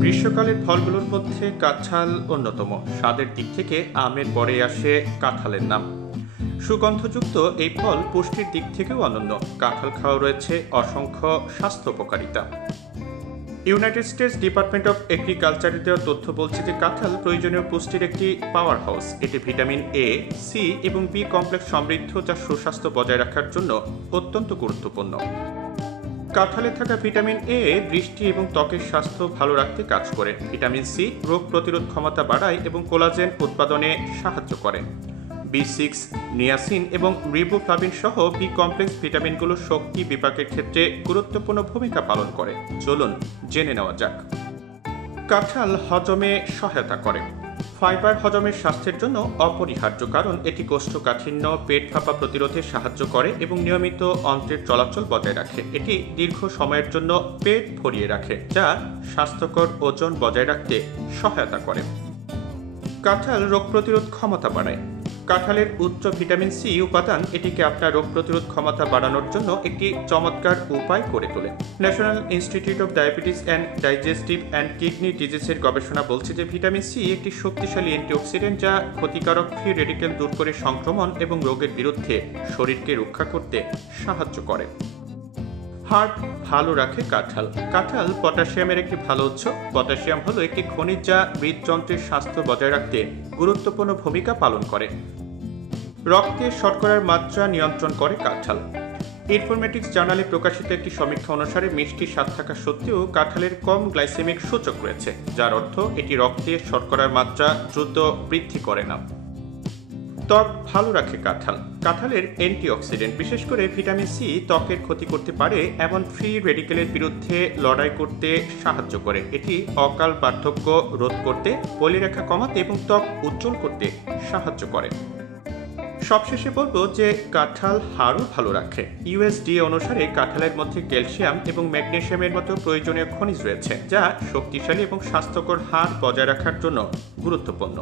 গ্রীষ্মকালের ফলগুলোর মধ্যে কাঁঠাল অন্যতম। স্বাদের দিক থেকে আমের পরে আসে কাঁঠালের নাম। সুগন্ধযুক্ত এই ফল পুষ্টির দিক থেকেও অনন্য। কাঁঠাল খাওয়া রয়েছে অসংখ্য স্বাস্থ্য উপকারিতা। ইউনাইটেড স্টেটস ডিপার্টমেন্ট অফ এগ্রিকালচারের দেওয়া তথ্য বলছে যে কাঁঠাল প্রয়োজনীয় পুষ্টির একটি পাওয়ার হাউস। এটি ভিটামিন এ, সি এবং বি কমপ্লেক্স সমৃদ্ধ, যা সুস্বাস্থ্য বজায় রাখার জন্য অত্যন্ত গুরুত্বপূর্ণ। কাঁঠালে থাকা ভিটামিন এ দৃষ্টি এবং ত্বকের স্বাস্থ্য ভালো রাখতে কাজ করে। ভিটামিন সি রোগ প্রতিরোধ ক্ষমতা বাড়ায় এবং কোলাজেন উৎপাদনে সাহায্য করে। বি6, নিয়াসিন এবং রিবোফ্লাভিন সহ বি কমপ্লেক্স ভিটামিনগুলো শক্তি বিপাকের ক্ষেত্রে গুরুত্বপূর্ণ ভূমিকা পালন করে। চলুন জেনে নেওয়া যাক। কাঁঠাল হজমে সহায়তা করে। ফাইবার হজমের স্বাস্থ্যের জন্য অপরিহার্য, কারণ এটি কোষ্ঠকাঠিন্য, পেট ফাঁপা প্রতিরোধে সাহায্য করে এবং নিয়মিত অন্ত্রের চলাচল বজায় রাখে। এটি দীর্ঘ সময়ের জন্য পেট ভরিয়ে রাখে, যা স্বাস্থ্যকর ওজন বজায় রাখতে সহায়তা করে। কাঁঠাল রোগ প্রতিরোধ ক্ষমতা বাড়ায়। কাঁঠালের উচ্চ ভিটামিন সি উপাদান এটিকে আপনার রোগ প্রতিরোধ ক্ষমতা বাড়ানোর জন্য একটি চমৎকার উপায় করে তোলে। National institute of diabetes and digestive and kidney ডিজিজের গবেষণা বলছে যে ভিটামিন সি একটি শক্তিশালী অ্যান্টিঅক্সিডেন্ট, যা ক্ষতিকারক ফ্রি রেডিক্যাল দূর করে সংক্রমণ এবং রোগের বিরুদ্ধে শরীরকে রক্ষা করতে সাহায্য করে। হার্ট ভালো রাখে কাঁঠাল। কাঁঠাল পটাশিয়ামের একটি ভালো উৎস। পটাশিয়াম হলো একটি খনিজ যা হৃদযন্ত্রের স্বাস্থ্য বজায় রাখতে গুরুত্বপূর্ণ ভূমিকা পালন করে। রক্তে শর্করার মাত্রা নিয়ন্ত্রণ করে কাঁঠাল। ইনফরমেটিক্স জার্নালে প্রকাশিত একটি সমীক্ষা অনুসারে মিষ্টি স্বাদ থাকা সত্ত্বেও কাঁঠালের কম গ্লাইসেমিক সূচক রয়েছে, যার অর্থ এটি রক্তে শর্করার মাত্রা দ্রুত বৃদ্ধি করে না। ত্বক ভালো রাখে কাঁঠাল। কাঁঠালের অ্যান্টিঅক্সিডেন্ট, বিশেষ করে ভিটামিন সি, ত্বকের ক্ষতি করতে পারে এমন ফ্রি রেডিক্যালের বিরুদ্ধে লড়াই করতে সাহায্য করে। এটি অকাল বার্ধক্য রোধ করতে, বলিরেখা কমাতে এবং ত্বক উজ্জ্বল করতে সাহায্য করে। সবশেষে বলবো যে কাঁঠাল হাড়ও ভালো রাখে। ইউএসডিএ অনুসারে কাঁঠালের মধ্যে ক্যালসিয়াম এবং ম্যাগনেসিয়ামের মতো প্রয়োজনীয় খনিজ রয়েছে, যা শক্তিশালী এবং স্বাস্থ্যকর হাড় বজায় রাখার জন্য গুরুত্বপূর্ণ।